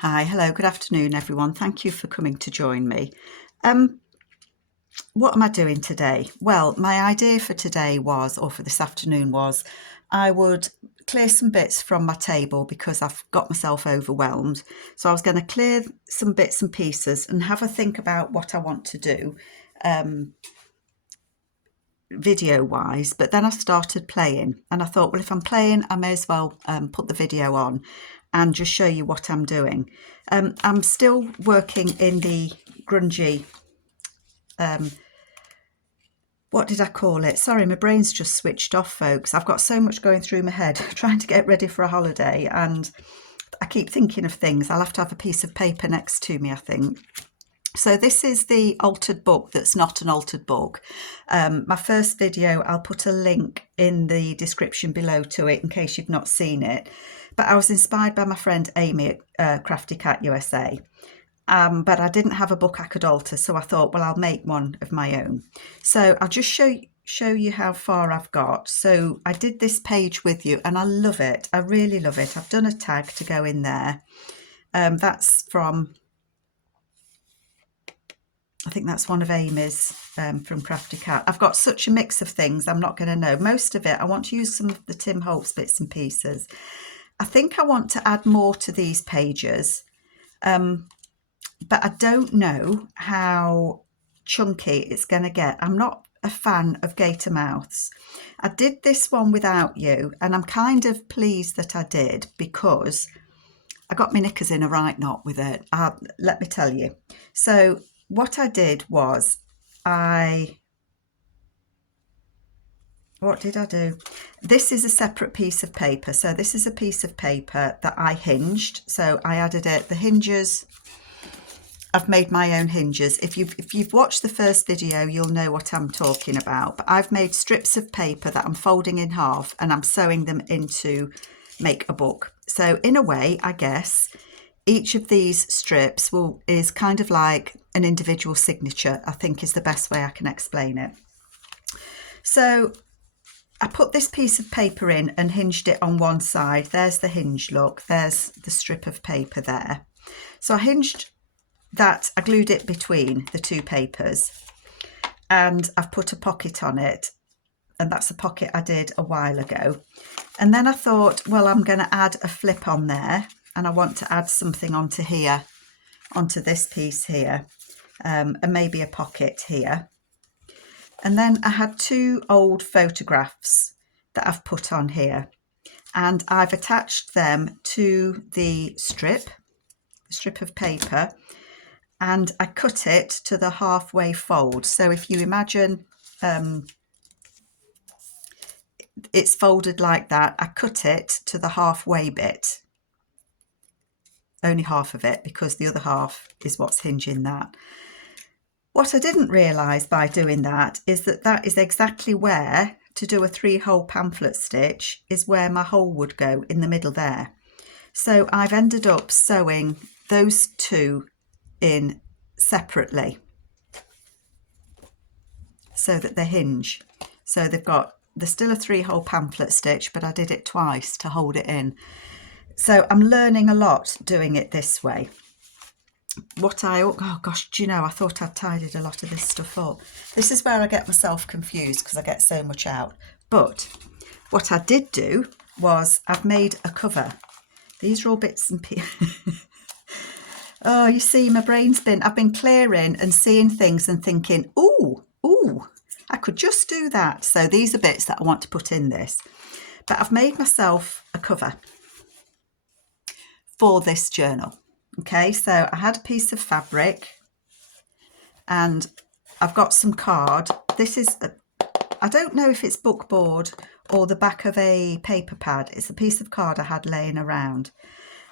Hi, hello, good afternoon, everyone. Thank you for coming to join me. What am I doing today? Well, my idea for today was, or for this afternoon was, I would clear some bits from my table because I've got myself overwhelmed. So I was going to clear some bits and pieces and have a think about what I want to do video wise. But then I started playing and I thought, well, if I'm playing, I may as well put the video on and just show you what I'm doing. I'm still working in the grungy, what did I call it? Sorry, my brain's just switched off, folks. I've got so much going through my head trying to get ready for a holiday, and I keep thinking of things. I'll have to have a piece of paper next to me, I think. So this is the altered book that's not an altered book. My first video, I'll put a link in the description below to it in case you've not seen it. But I was inspired by my friend Amy at Crafty Cat USA. But I didn't have a book I could alter, so I thought, well, I'll make one of my own. So I'll just show you how far I've got. So I did this page with you and I love it. I really love it. I've done a tag to go in there. That's from, I think that's one of Amy's from Crafty Cat. I've got such a mix of things, I'm not going to know. Most of it, I want to use some of the Tim Holtz bits and pieces. I think I want to add more to these pages. But I don't know how chunky it's going to get. I'm not a fan of gator mouths. I did this one without you, and I'm kind of pleased that I did because I got my knickers in a right knot with it. Let me tell you. So what I did was what did I do? This is a separate piece of paper. So this is a piece of paper that I hinged. So I added it, the hinges. I've made my own hinges. If you've watched the first video, you'll know what I'm talking about. But I've made strips of paper that I'm folding in half and I'm sewing them in to make a book. So in a way, I guess, each of these strips is kind of like an individual signature, I think is the best way I can explain it. So I put this piece of paper in and hinged it on one side. There's the hinge, look, there's the strip of paper there. So I hinged that, I glued it between the two papers and I've put a pocket on it, and that's a pocket I did a while ago. And then I thought, well, I'm going to add a flip on there and I want to add something onto here, onto this piece here, and maybe a pocket here. And then I had two old photographs that I've put on here and I've attached them to the strip of paper, and I cut it to the halfway fold. So if you imagine it's folded like that, I cut it to the halfway bit, only half of it, because the other half is what's hinging that. What I didn't realise by doing that is that is exactly where, to do a 3-hole pamphlet stitch, is where my hole would go in the middle there. So I've ended up sewing those two in separately so that they hinge. So there's still a 3-hole pamphlet stitch, but I did it twice to hold it in. So I'm learning a lot doing it this way. Oh gosh, do you know, I thought I'd tidied a lot of this stuff up. This is where I get myself confused because I get so much out. But what I did do was I've made a cover. These are all bits and pieces. Oh, you see, my brain's I've been clearing and seeing things and thinking, ooh, I could just do that. So these are bits that I want to put in this. But I've made myself a cover for this journal. Okay, so I had a piece of fabric and I've got some card. This is, I don't know if it's bookboard or the back of a paper pad. It's a piece of card I had laying around.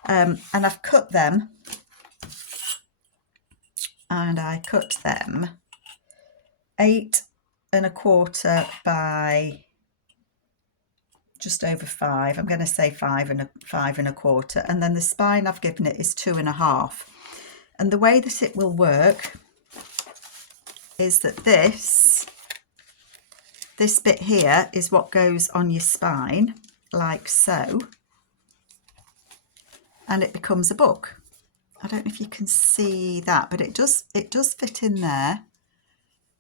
And I've cut them. And I cut them 8 1/4 by just over 5. I'm going to say 5 1/4. And then the spine I've given it is 2 1/2. And the way that it will work is that this bit here is what goes on your spine, like so, and it becomes a book. I don't know if you can see that, but it does fit in there.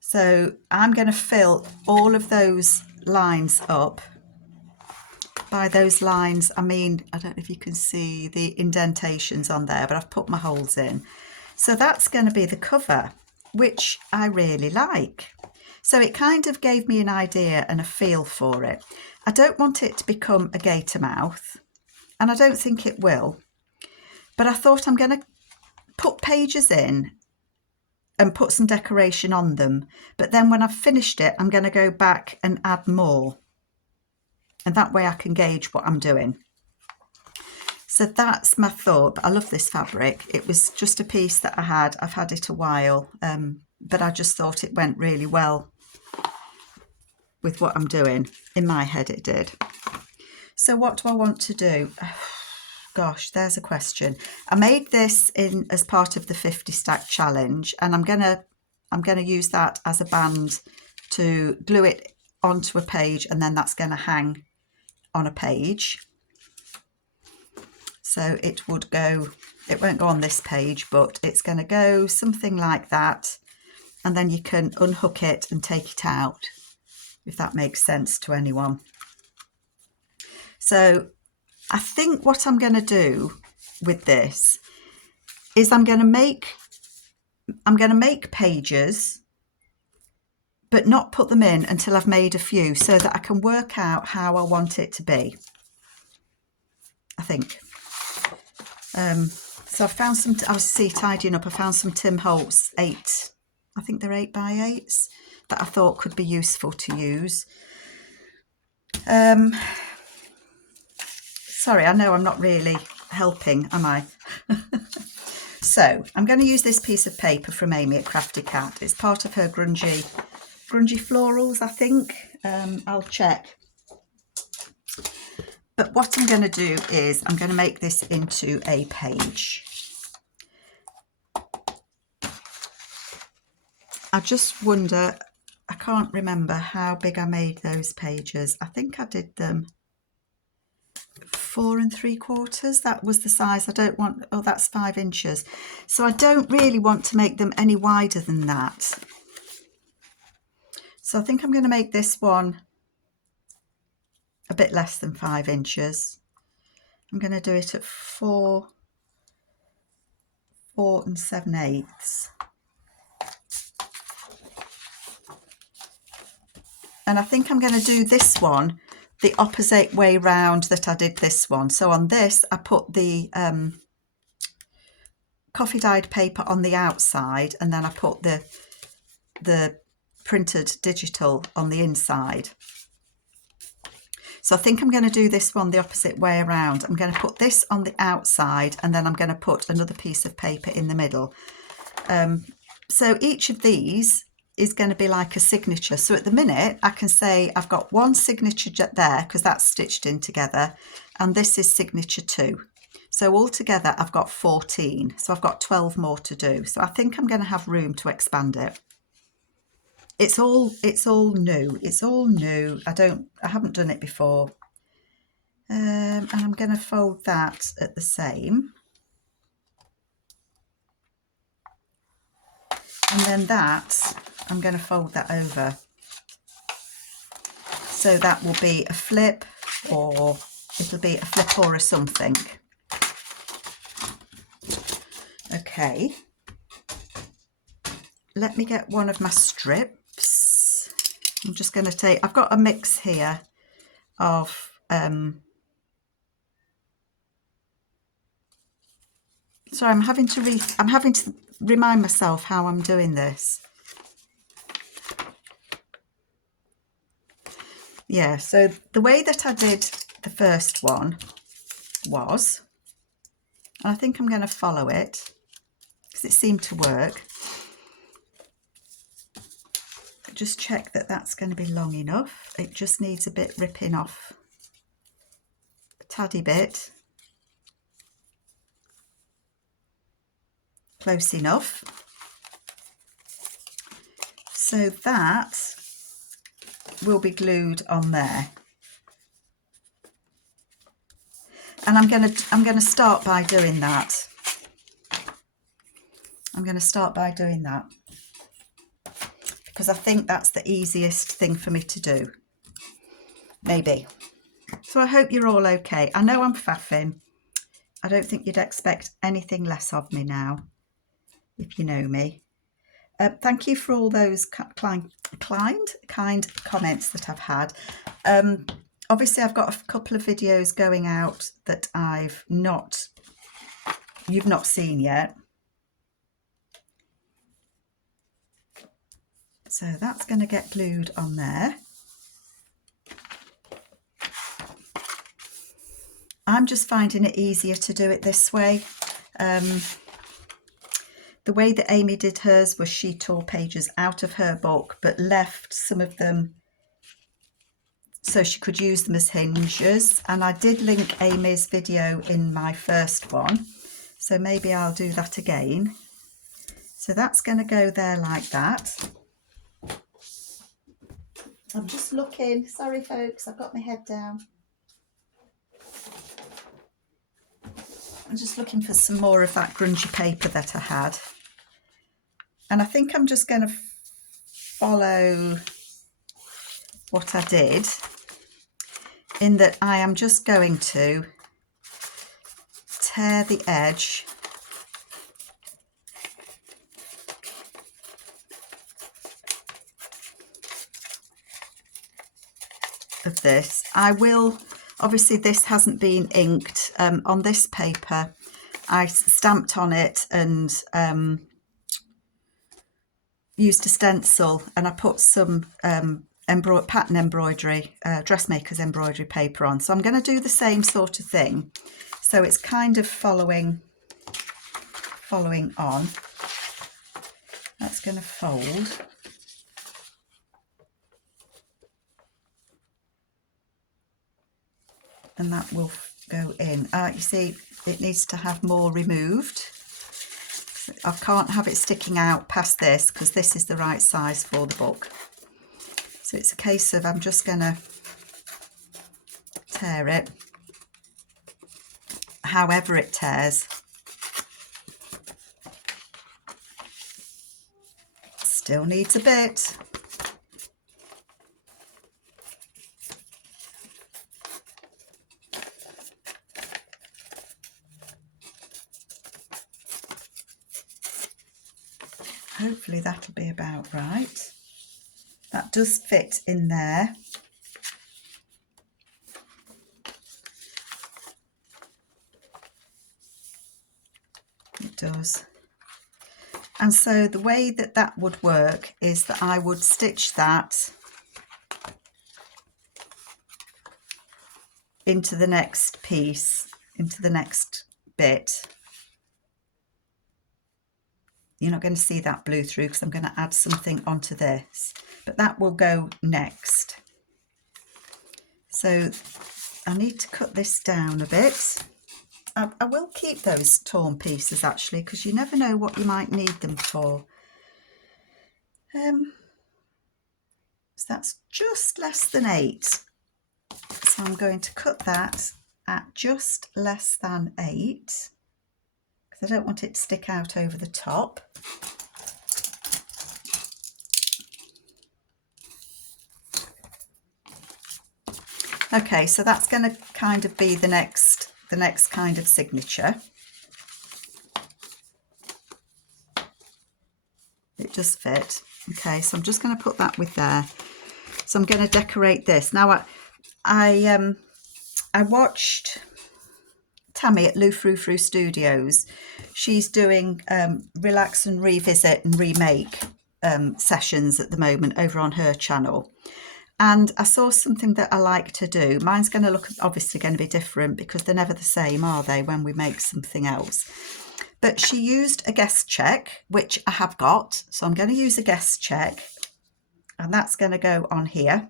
So I'm going to fill all of those lines up. By those lines, I mean, I don't know if you can see the indentations on there, but I've put my holes in. So that's going to be the cover, which I really like. So it kind of gave me an idea and a feel for it. I don't want it to become a gator mouth, and I don't think it will, but I thought I'm going to put pages in and put some decoration on them, but then when I've finished it, I'm going to go back and add more, and that way I can gauge what I'm doing. So that's my thought. But I love this fabric. It was just a piece that I've had it a while, but I just thought it went really well with what I'm doing. In my head it did. So what do I want to do? Gosh, there's a question. I made this in as part of the 50 stack challenge, and I'm gonna use that as a band to glue it onto a page, and then that's going to hang on a page. So it won't go on this page, but it's going to go something like that, and then you can unhook it and take it out, if that makes sense to anyone. So I think what I'm going to do with this is I'm going to make pages, but not put them in until I've made a few, so that I can work out how I want it to be, I think. So I found some, I was tidying up, I found some Tim Holtz 8, I think they're 8x8s, that I thought could be useful to use. Sorry, I know I'm not really helping, am I? So I'm going to use this piece of paper from Amy at Crafty Cat. It's part of her grungy florals, I think. I'll check. But what I'm going to do is I'm going to make this into a page. I just wonder, I can't remember how big I made those pages. I think I did them 4 3/4. That was the size. I don't want, oh, that's 5 inches. So I don't really want to make them any wider than that. So I think I'm going to make this one a bit less than 5 inches. I'm going to do it at 4 7/8. And I think I'm going to do this one the opposite way round that I did this one. So on this, I put the coffee dyed paper on the outside, and then I put the printed digital on the inside. So I think I'm going to do this one the opposite way around. I'm going to put this on the outside, and then I'm going to put another piece of paper in the middle. So each of these is going to be like a signature. So at the minute I can say I've got one signature there because that's stitched in together, and this is signature 2. So altogether I've got 14. So I've got 12 more to do. So I think I'm going to have room to expand it. It's all new. It's all new. I haven't done it before. And I'm going to fold that at the same. And then that, I'm going to fold that over. So that will be a flip, or it'll be a flip or a something. Okay. Let me get one of my strips. I'm just going to take, I've got a mix here of sorry, I'm having to remind myself how I'm doing this. Yeah, so the way that I did the first one was, and I think I'm going to follow it because it seemed to work. Just check that that's going to be long enough. It just needs a bit ripping off, a taddy bit. Close enough. So that will be glued on there. And I'm going to start by doing that. I'm going to start by doing that because I think that's the easiest thing for me to do. Maybe. So I hope you're all okay. I know I'm faffing. I don't think you'd expect anything less of me now, if you know me. Thank you for all those kind comments that I've had. Obviously, I've got a couple of videos going out that you've not seen yet. So that's going to get glued on there. I'm just finding it easier to do it this way. The way that Amy did hers was she tore pages out of her book but left some of them so she could use them as hinges, and I did link Amy's video in my first one, so maybe I'll do that again. So that's going to go there like that. I'm just looking, sorry folks, I've got my head down. I'm just looking for some more of that grungy paper that I had. And I think I'm just going to follow what I did, in that I am just going to tear the edge of this. I will, obviously this hasn't been inked. On this paper I stamped on it and used a stencil, and I put some pattern embroidery, dressmaker's embroidery paper on. So I'm going to do the same sort of thing. So it's kind of following on. That's going to fold. And that will go in. You see, it needs to have more removed. I can't have it sticking out past this because this is the right size for the book. So it's a case of I'm just going to tear it however it tears. Still needs a bit. Hopefully that'll be about right. That does fit in there. It does. And so the way that that would work is that I would stitch that into the next piece, into the next bit. You're not going to see that blue through because I'm going to add something onto this, but that will go next. So I need to cut this down a bit. I will keep those torn pieces actually, because you never know what you might need them for. So that's just less than 8. So I'm going to cut that at just less than 8. I don't want it to stick out over the top. Okay, so that's going to kind of be the next kind of signature. It does fit. Okay, so I'm just going to put that with there. So I'm going to decorate this. Now I watched Tammy at Lou Frou Frou Studios. She's doing relax and revisit and remake sessions at the moment over on her channel, and I saw something that I like to do. Mine's going to look obviously going to be different because they're never the same, are they, when we make something else? But she used a guest check, which I have got, so I'm going to use a guest check, and that's going to go on here.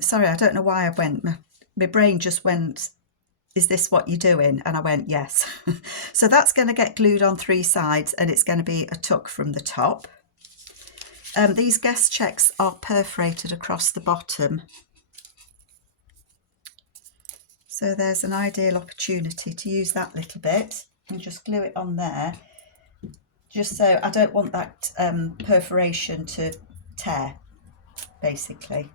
Sorry, I don't know why I went, my brain just went, is this what you're doing? And I went, yes. So that's going to get glued on 3 sides, and it's going to be a tuck from the top. These guest checks are perforated across the bottom. So there's an ideal opportunity to use that little bit and just glue it on there, just so I don't want that perforation to tear, basically.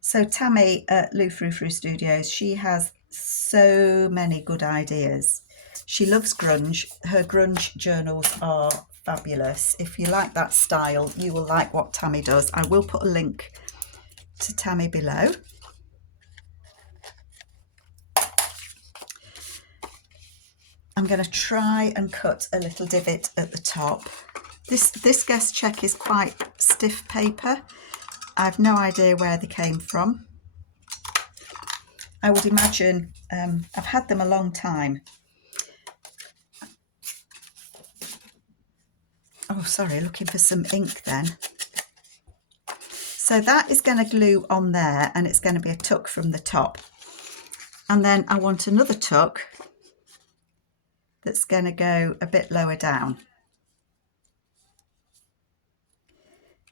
So Tammy at Lou Frou Frou Studios, she has so many good ideas. She loves grunge. Her grunge journals are fabulous. If you like that style, you will like what Tammy does. I will put a link to Tammy below. I'm going to try and cut a little divot at the top. This guest check is quite stiff paper. I've no idea where they came from. I would imagine, I've had them a long time. Oh, sorry, looking for some ink then. So that is going to glue on there, and it's going to be a tuck from the top. And then I want another tuck that's going to go a bit lower down.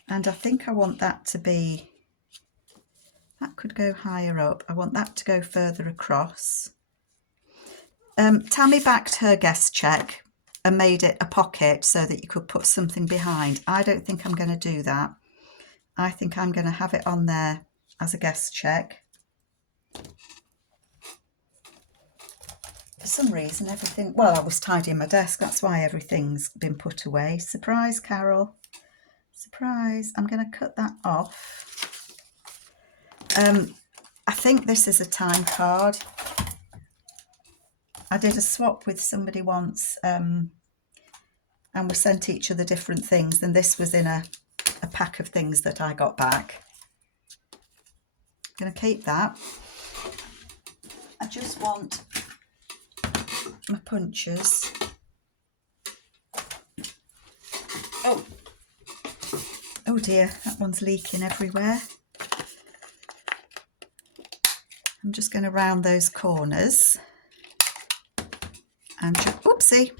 And I think I want that to be, that could go higher up. I want that to go further across. Tammy backed her guest check and made it a pocket so that you could put something behind. I don't think I'm going to do that. I think I'm going to have it on there as a guest check. For some reason, everything, well, I was tidying my desk. That's why everything's been put away. Surprise, Carol. Surprise. I'm going to cut that off. I think this is a time card. I did a swap with somebody once, and we sent each other different things, and this was in a pack of things that I got back. I'm going to keep that. I just want my punches. Oh dear, that one's leaking everywhere. I'm just going to round those corners and oopsie,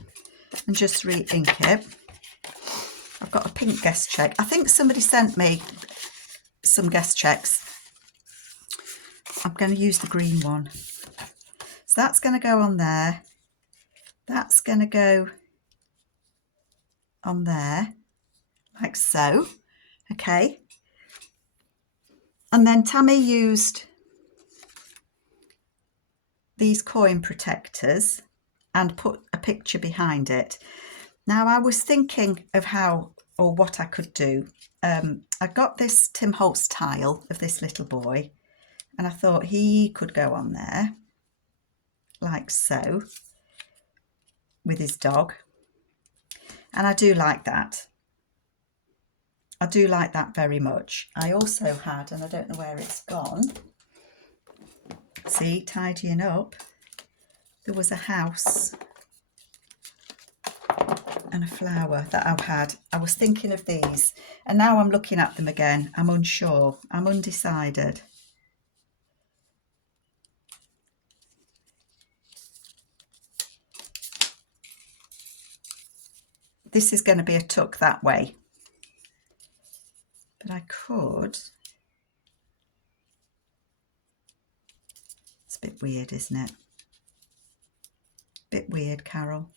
and just re-ink it. I've got a pink guest check. I think somebody sent me some guest checks. I'm going to use the green one. So that's going to go on there. That's going to go on there, like so. Okay. And then Tammy used these coin protectors and put a picture behind it. Now I was thinking of how or what I could do. I got this Tim Holtz tile of this little boy, and I thought he could go on there like so with his dog, and I do like that. I do like that very much. I also had, and I don't know where it's gone, see, tidying up, there was a house and a flower that I've had. I was thinking of these, and now I'm looking at them again. I'm unsure. I'm undecided. This is going to be a tuck that way, but I could. It's a bit weird, isn't it? Bit weird, Carol.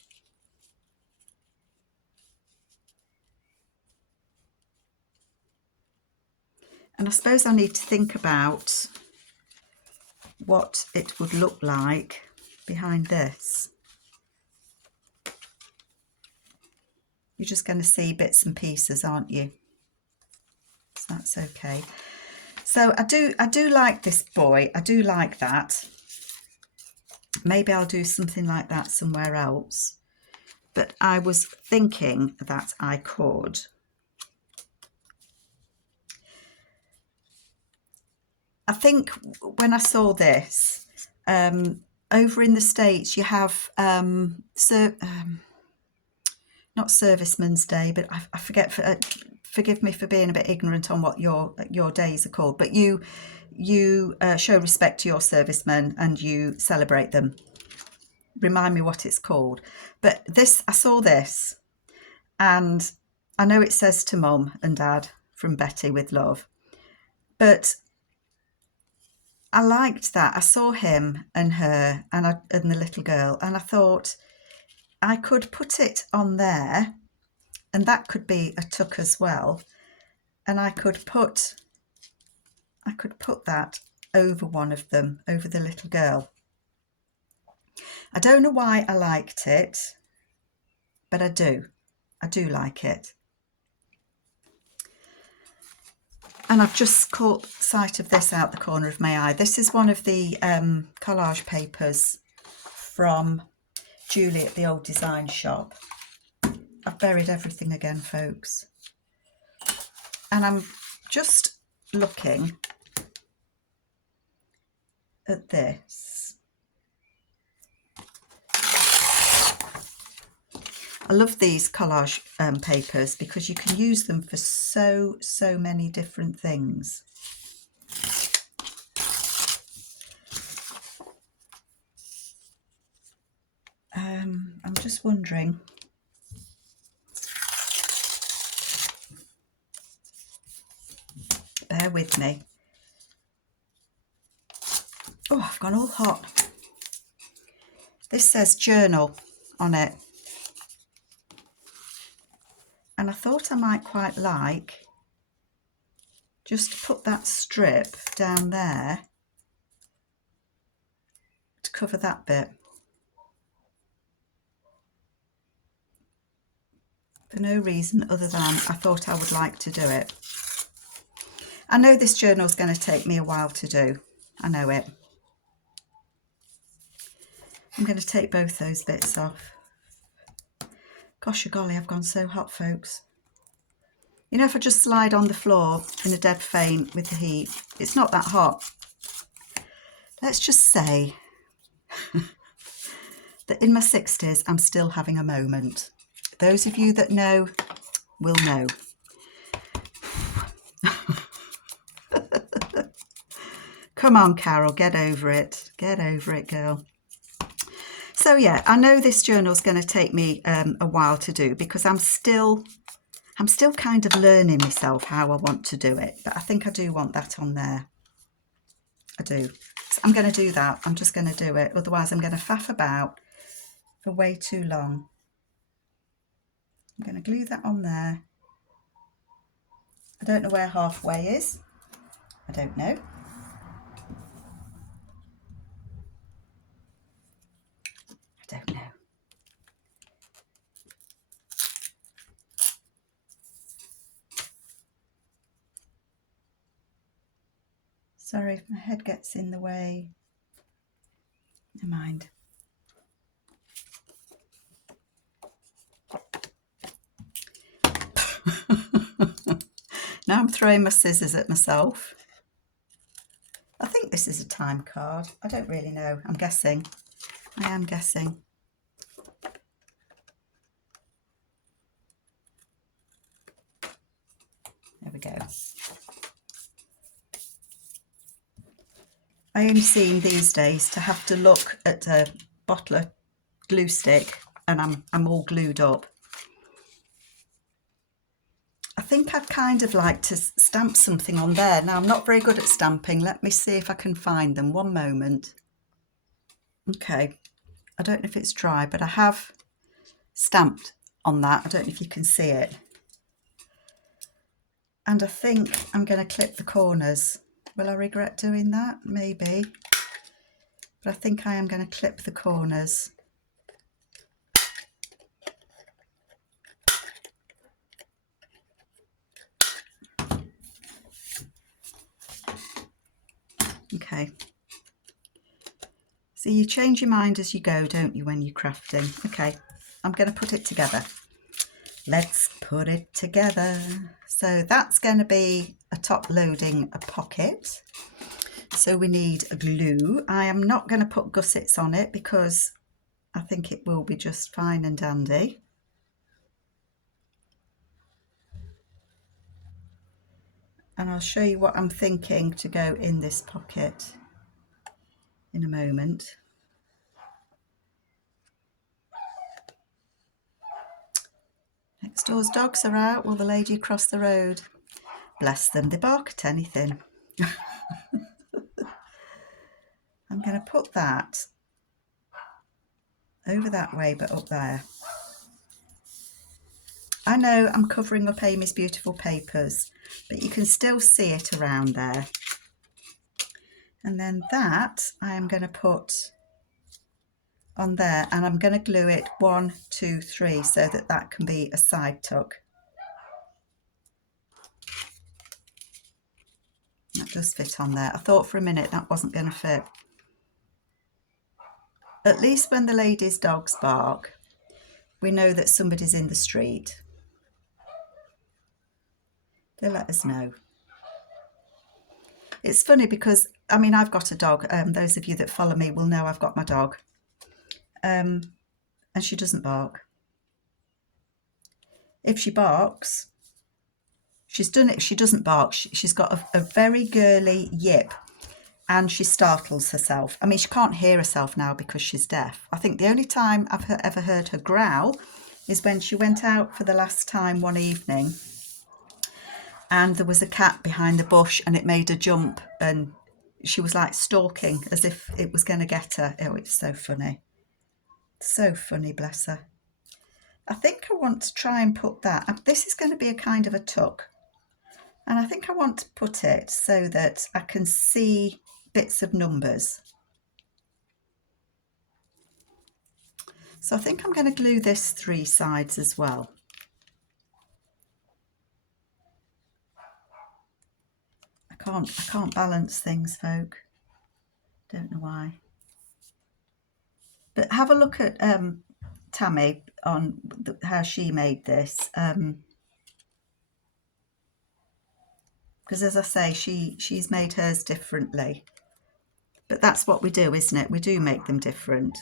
And I suppose I need to think about what it would look like behind this. You're just going to see bits and pieces, aren't you? So that's okay. So I do like this boy. I do like that. Maybe I'll do something like that somewhere else. But I was thinking that I could. I think when I saw this, over in the States, you have not Servicemen's Day, but I forget. Forgive me for being a bit ignorant on what your days are called. But you show respect to your servicemen and you celebrate them. Remind me what it's called. But this, I saw this, and I know it says to Mum and Dad from Betty with love, but I liked that. I saw him and her and the little girl, and I thought I could put it on there, and that could be a tuck as well, and I could put that over one of them, over the little girl. I don't know why I liked it, but I do like it. And I've just caught sight of this out the corner of my eye. This is one of the collage papers from Julie at the old design shop. I've buried everything again, folks. And I'm just looking at this. I love these collage papers because you can use them for so many different things. I'm just wondering. Bear with me. Oh, I've gone all hot. This says journal on it. And I thought I might quite like just to put that strip down there to cover that bit. For no reason other than I thought I would like to do it. I know this journal is going to take me a while to do. I know it. I'm going to take both those bits off. Gosh, golly, I've gone so hot, folks. You know, if I just slide on the floor in a dead faint with the heat, it's not that hot. Let's just say that in my 60s, I'm still having a moment. Those of you that know will know. Come on, Carol, get over it. Get over it, girl. So yeah, I know this journal's going to take me a while to do because I'm still kind of learning myself how I want to do it. But I think I do want that on there. I do. So I'm going to do that. I'm just going to do it. Otherwise, I'm going to faff about for way too long. I'm going to glue that on there. I don't know where halfway is. I don't know. I don't know. Sorry if my head gets in the way. Never mind. Now I'm throwing my scissors at myself. I think this is a time card. I don't really know. I'm guessing. I am guessing. There we go. I only seem these days to have to look at a bottle of glue stick and I'm all glued up. I think I'd kind of like to stamp something on there. Now, I'm not very good at stamping. Let me see if I can find them. One moment. Okay. I don't know if it's dry, but I have stamped on that. I don't know if you can see it. And I think I'm going to clip the corners. Will I regret doing that? Maybe. But I think I am going to clip the corners. Okay. So you change your mind as you go, don't you, when you're crafting? Okay, I'm going to put it together. Let's put it together. So that's going to be a top loading a pocket. So we need a glue. I am not going to put gussets on it because I think it will be just fine and dandy. And I'll show you what I'm thinking to go in this pocket in a moment. Next door's dogs are out. Will the lady across the road? Bless them, they bark at anything. going to put that over that way, but up there. I know I'm covering up Amy's beautiful papers, but you can still see it around there. And then that I am going to put on there, and I'm going to glue it 1, 2, 3 so that that can be a side tuck. That does fit on there. I thought for a minute that wasn't going to fit. At least when the ladies' dogs bark, we know that somebody's in the street. They let us know. It's funny because, I mean, I've got a dog. Those of you that follow me will know I've got my dog. And she doesn't bark. If she barks, she's done it. She doesn't bark. She's got a very girly yip, and she startles herself. I mean, she can't hear herself now because she's deaf. I think the only time I've ever heard her growl is when she went out for the last time one evening, and there was a cat behind the bush and it made her jump, and she was like stalking as if it was going to get her. Oh, it's so funny. So funny, bless her. I think I want to try and put that. This is going to be a kind of a tuck. And I think I want to put it so that I can see bits of numbers. So I think I'm going to glue this 3 sides as well. I can't balance things, folk. Don't know why. But have a look at Tammy on how she made this. Because as I say, she's made hers differently. But that's what we do, isn't it? We do make them different.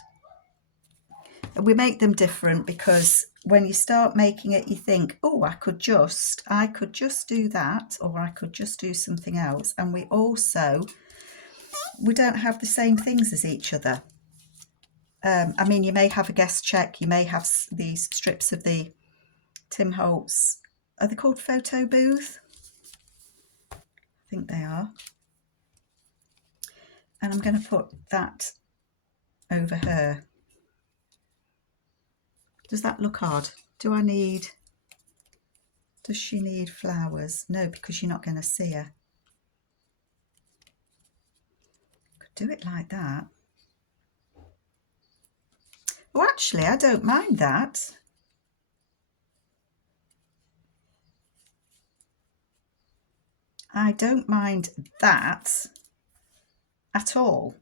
And we make them different because when you start making it, you think, oh, I could just do that, or I could just do something else. And we don't have the same things as each other. I mean, you may have a guest check, you may have these strips of the Tim Holtz, are they called photo booth? I think they are. And I'm going to put that over her. Does that look odd? Does she need flowers? No, because you're not going to see her. Could do it like that. Well, actually, I don't mind that. I don't mind that at all.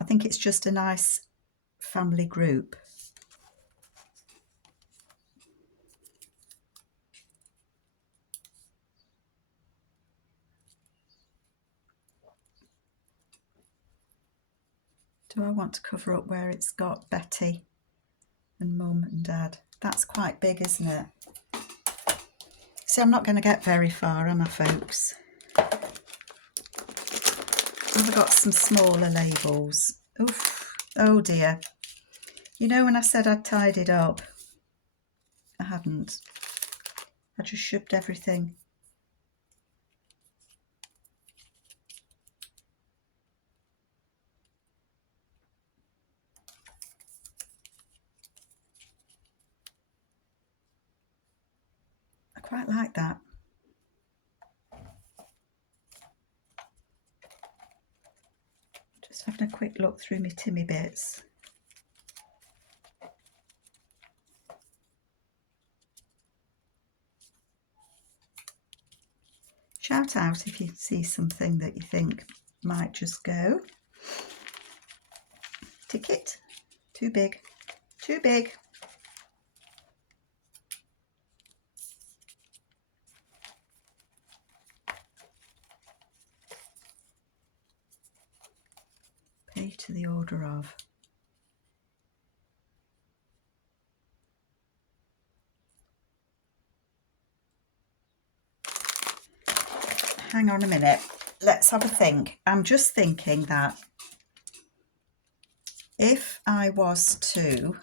I think it's just a nice family group. Do I want to cover up where it's got Betty and Mum and Dad? That's quite big, isn't it? See, I'm not going to get very far, am I, folks? I've got some smaller labels. Oof. Oh dear. You know when I said I'd tied it up? I hadn't. I just shoved everything. I quite like that. Just having a quick look through my Timmy bits. Shout out if you see something that you think might just go. Ticket. Too big. Too big. Pay to the order of. Hang on a minute. Let's have a think. I'm just thinking that if I was to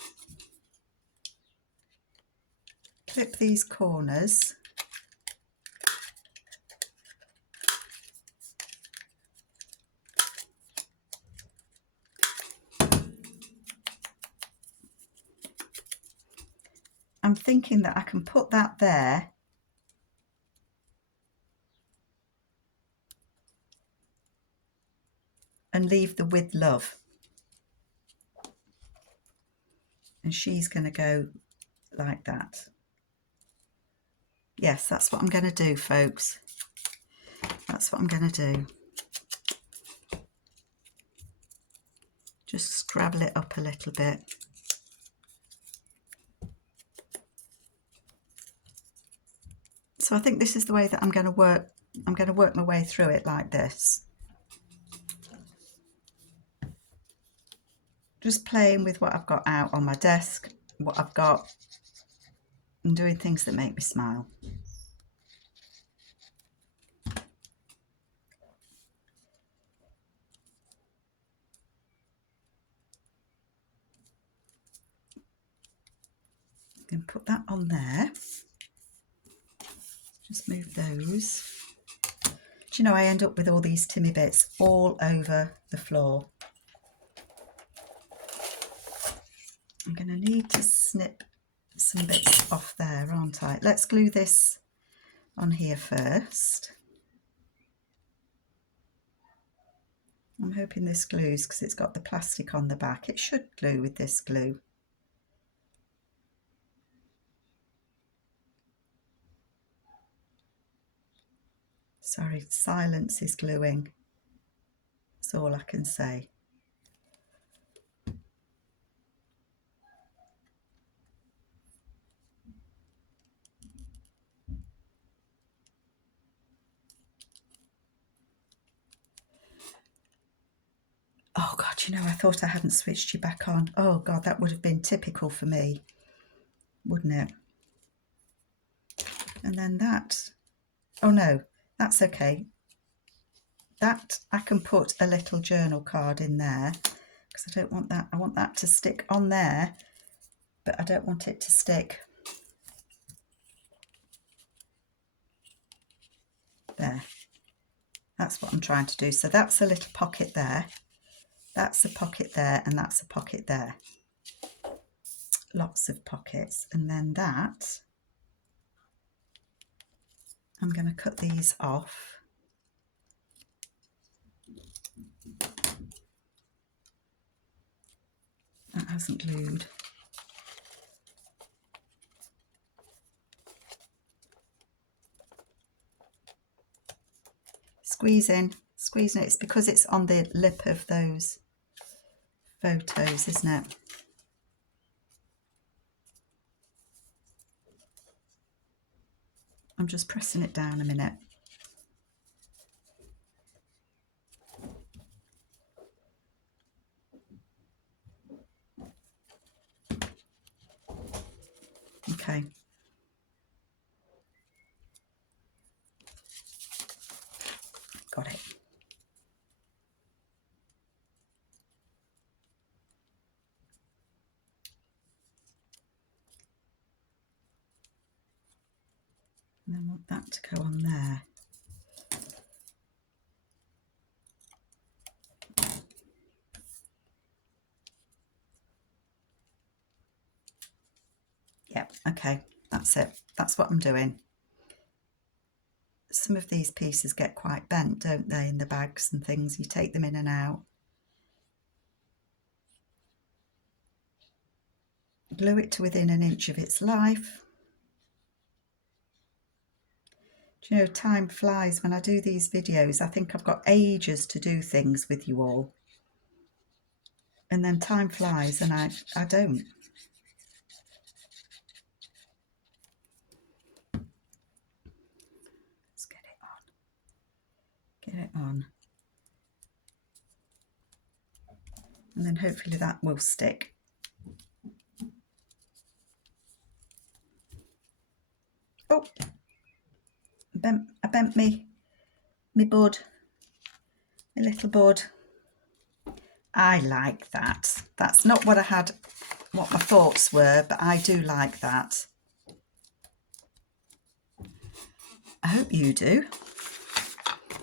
clip these corners I'm thinking that I can put that there and leave the with love. And she's going to go like that. Yes, that's what I'm going to do, folks. That's what I'm going to do. Just scrabble it up a little bit. So I think this is the way that I'm going to work. I'm going to work my way through it like this. Just playing with what I've got out on my desk, what I've got, and doing things that make me smile. I'm going to put that on there. Just move those. Do you know, I end up with all these Timmy bits all over the floor. I'm going to need to snip some bits off there, aren't I? Let's glue this on here first. I'm hoping this glues because it's got the plastic on the back. It should glue with this glue. Sorry, silence is gluing. That's all I can say. Oh God, you know, I thought I hadn't switched you back on. Oh God, that would have been typical for me, wouldn't it? And then that, oh no, that's okay. That I can put a little journal card in there because I don't want that. I want that to stick on there, but I don't want it to stick there. That's what I'm trying to do. So that's a little pocket there. That's a pocket there, and that's a pocket there. Lots of pockets. And then that, I'm going to cut these off. That hasn't glued. Squeezing it. It's because it's on the lip of those photos, isn't it? I'm just pressing it down a minute. Okay. Got it. And I want that to go on there. Yep, okay, that's it. That's what I'm doing. Some of these pieces get quite bent, don't they, in the bags and things. You take them in and out. Glue it to within an inch of its life. Do you know, time flies when I do these videos. I think I've got ages to do things with you all. And then time flies and I don't. Let's get it on. Get it on. And then hopefully that will stick. Oh, I bent me bud, my little bud. I like that. That's not what what my thoughts were, but I do like that. I hope you do.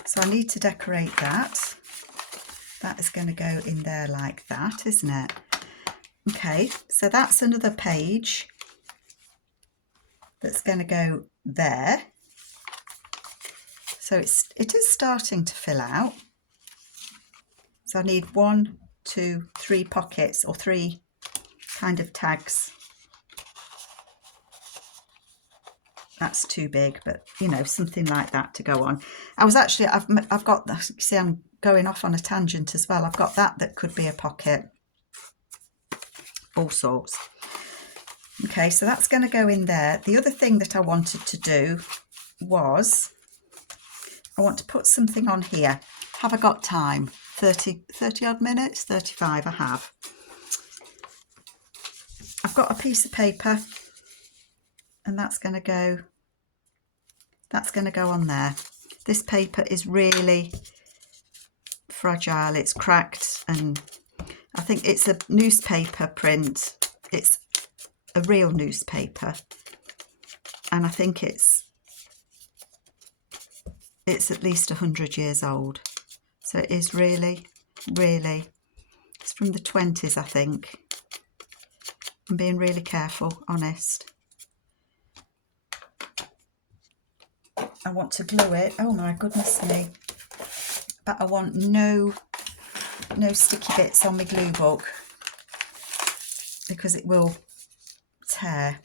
So I need to decorate that. That is going to go in there like that, isn't it? Okay, so that's another page. that's going to go there. So it is starting to fill out. So I need 1, 2, 3 pockets, or 3 kind of tags. That's too big, but you know, something like that to go on. I was actually, I've got, see, I'm going off on a tangent as well. I've got that could be a pocket, all sorts. Okay, so that's going to go in there. The other thing that I wanted to do was, I want to put something on here. Have I got time? 30 odd minutes, 35 I have. I've got a piece of paper, and that's going to go on there. This paper is really fragile, it's cracked, and I think it's a newspaper print. It's a real newspaper, and I think it's at least 100 years old. So it is really, really, it's from the 20s, I think. I'm being really careful, honest. I want to glue it. Oh my goodness me. But I want no sticky bits on my glue book, because it will tear.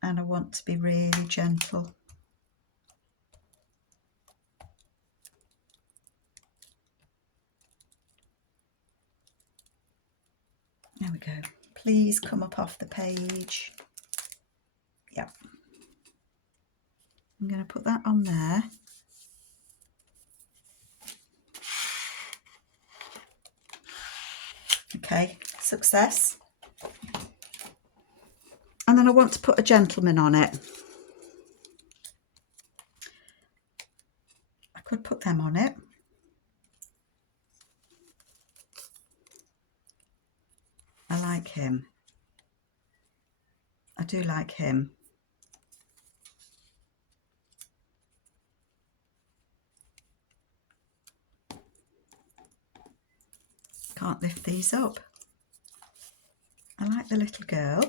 And I want to be really gentle. There we go. Please come up off the page. Yep. I'm going to put that on there. Okay, success. And then I want to put a gentleman on it. I could put them on it. I like him. I do like him. Can't lift these up. I like the little girl.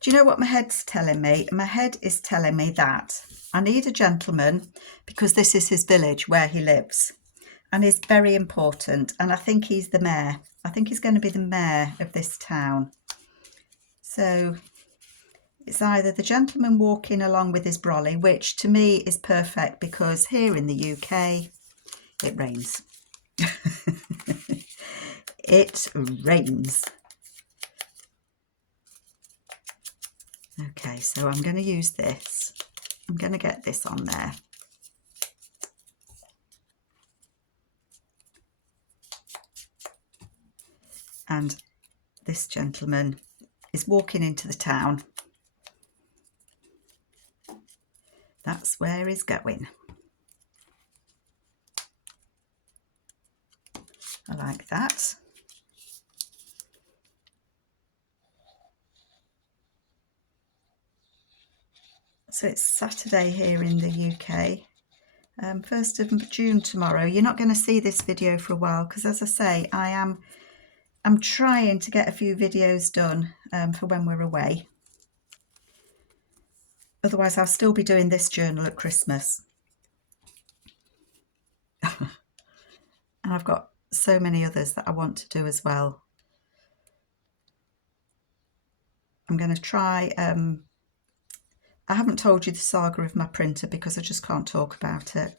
Do you know what my head's telling me? My head is telling me that I need a gentleman, because this is his village where he lives, and is very important, and I think he's the mayor. I think he's going to be the mayor of this town. So it's either the gentleman walking along with his brolly, which to me is perfect, because here in the UK it rains. It rains. Okay, so I'm going to use this. I'm going to get this on there. And this gentleman is walking into the town. That's where he's going. I like that. So it's Saturday here in the UK, 1st of June tomorrow. You're not going to see this video for a while, because as I say, I'm trying to get a few videos done for when we're away. Otherwise I'll still be doing this journal at Christmas. And I've got so many others that I want to do as well. I'm going to try, I haven't told you the saga of my printer because I just can't talk about it.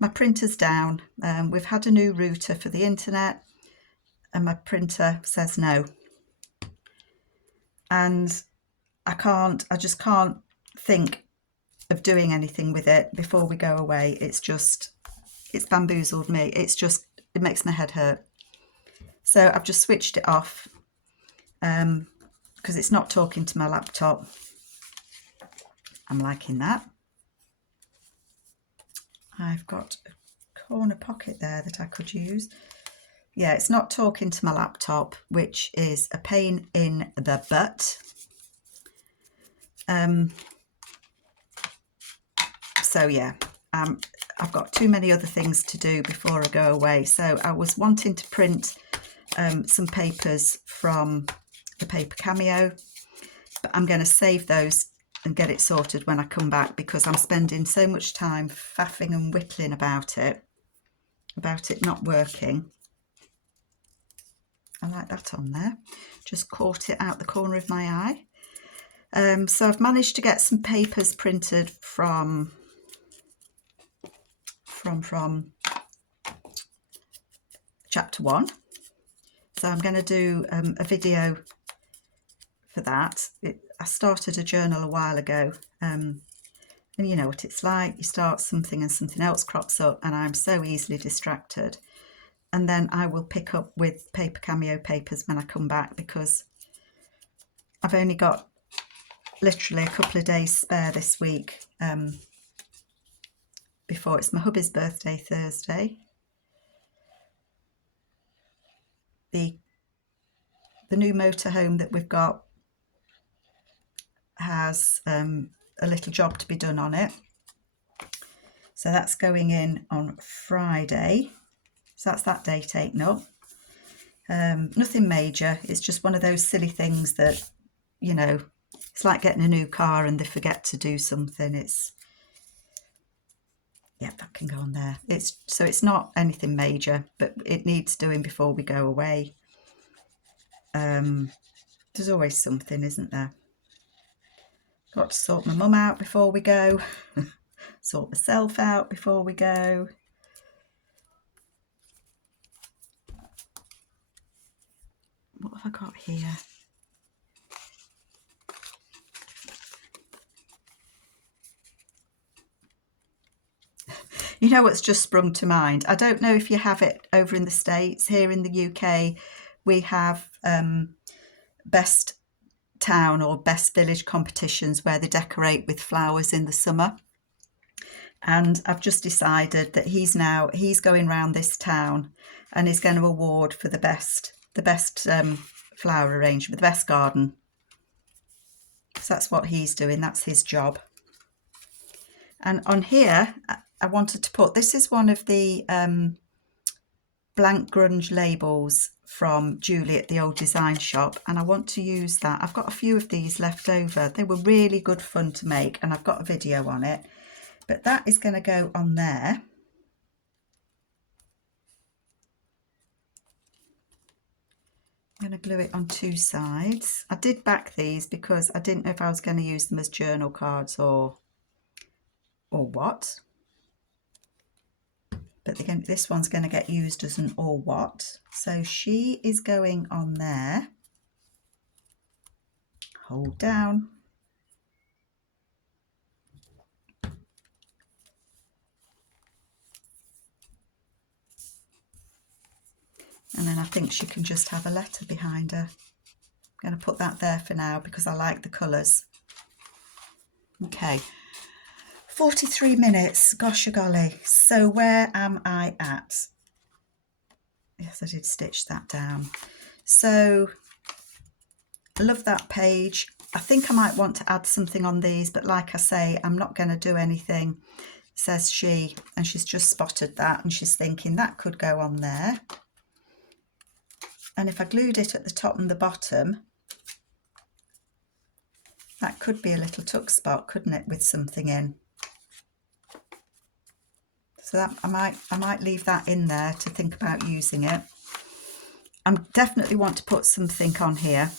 My printer's down. We've had a new router for the internet, and my printer says no. And I just can't think of doing anything with it before we go away. It's bamboozled me. It makes my head hurt. So I've just switched it off because it's not talking to my laptop. I'm liking that. I've got a corner pocket there that I could use. Yeah, it's not talking to my laptop, which is a pain in the butt. So yeah, I've got too many other things to do before I go away. So I was wanting to print some papers from the paper cameo, but I'm going to save those and get it sorted when I come back, because I'm spending so much time faffing and whittling about it not working. I like that on there. Just caught it out the corner of my eye. So I've managed to get some papers printed from chapter 1. So I'm going to do a video for that. I started a journal a while ago, and you know what it's like. You start something and something else crops up, and I'm so easily distracted. And then I will pick up with paper cameo papers when I come back, because I've only got literally a couple of days spare this week, before it's my hubby's birthday Thursday. The new motorhome that we've got has a little job to be done on it, so that's going in on Friday. So that's that day taken up. Nothing major. It's just one of those silly things that, you know, it's like getting a new car and they forget to do something. Yeah, that can go on there. So it's not anything major, but it needs doing before we go away. There's always something, isn't there? Got to sort my mum out before we go. Sort myself out before we go. What have I got here? You know what's just sprung to mind? I don't know if you have it over in the States. Here in the UK, we have best town or best village competitions where they decorate with flowers in the summer. And I've just decided that he's going around this town and is going to award for the best flower arrangement, the best garden. So that's what he's doing. That's his job. And on here, I wanted to put, this is one of the blank grunge labels from Julie at the Old Design Shop, and I want to use that. I've got a few of these left over. They were really good fun to make, and I've got a video on it, but that is going to go on there. I'm going to glue it on two sides. I did back these because I didn't know if I was going to use them as journal cards or what. But again, this one's going to get used as an or what. So she is going on there. Hold down. And then I think she can just have a letter behind her. I'm going to put that there for now because I like the colours. Okay. 43 minutes, gosh golly. So where am I at? Yes, I did stitch that down. So I love that page. I think I might want to add something on these, but like I say, I'm not going to do anything, says she, and she's just spotted that and she's thinking that could go on there. And if I glued it at the top and the bottom, that could be a little tuck spot, couldn't it, with something in. So that I might leave that in there to think about using it. I definitely want to put something on here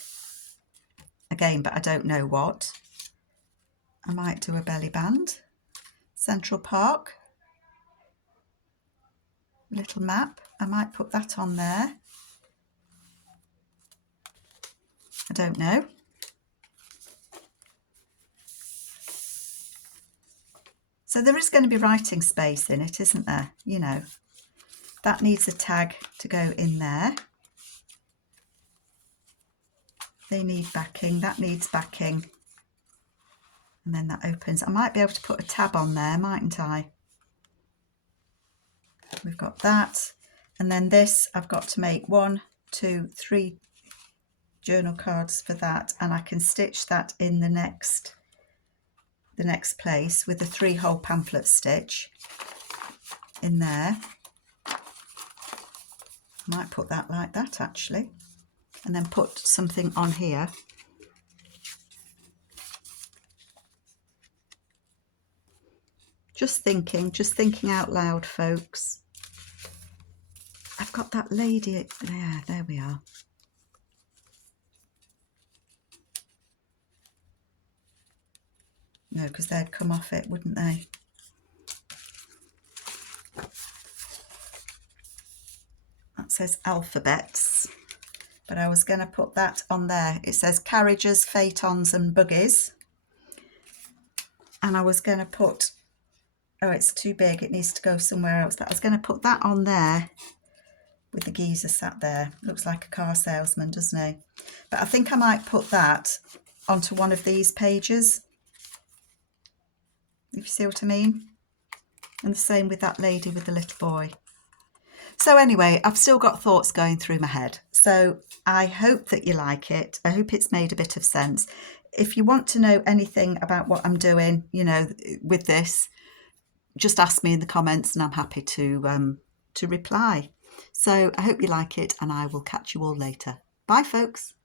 again, but I don't know what. I might do a belly band. Central Park, little map. I might put that on there. I don't know. So there is going to be writing space in it, isn't there? You know, that needs a tag to go in there. They need backing, that needs backing. And then that opens. I might be able to put a tab on there, mightn't I? We've got that. And then this, I've got to make 1, 2, 3 journal cards for that. And I can stitch that in the next place with a 3-hole pamphlet stitch in there. Might put that like that actually, and then put something on here. Just thinking out loud, folks. I've got that lady, yeah, there we are. No, because they'd come off it, wouldn't they? That says alphabets, but I was going to put that on there. It says carriages, phaetons and buggies. And I was going to put, oh, it's too big, it needs to go somewhere else. But I was going to put that on there with the geezer sat there. Looks like a car salesman, doesn't he? But I think I might put that onto one of these pages, if you see what I mean. And the same with that lady with the little boy. So anyway, I've still got thoughts going through my head. So I hope that you like it. I hope it's made a bit of sense. If you want to know anything about what I'm doing, you know, with this, just ask me in the comments and I'm happy to reply. So I hope you like it and I will catch you all later. Bye, folks.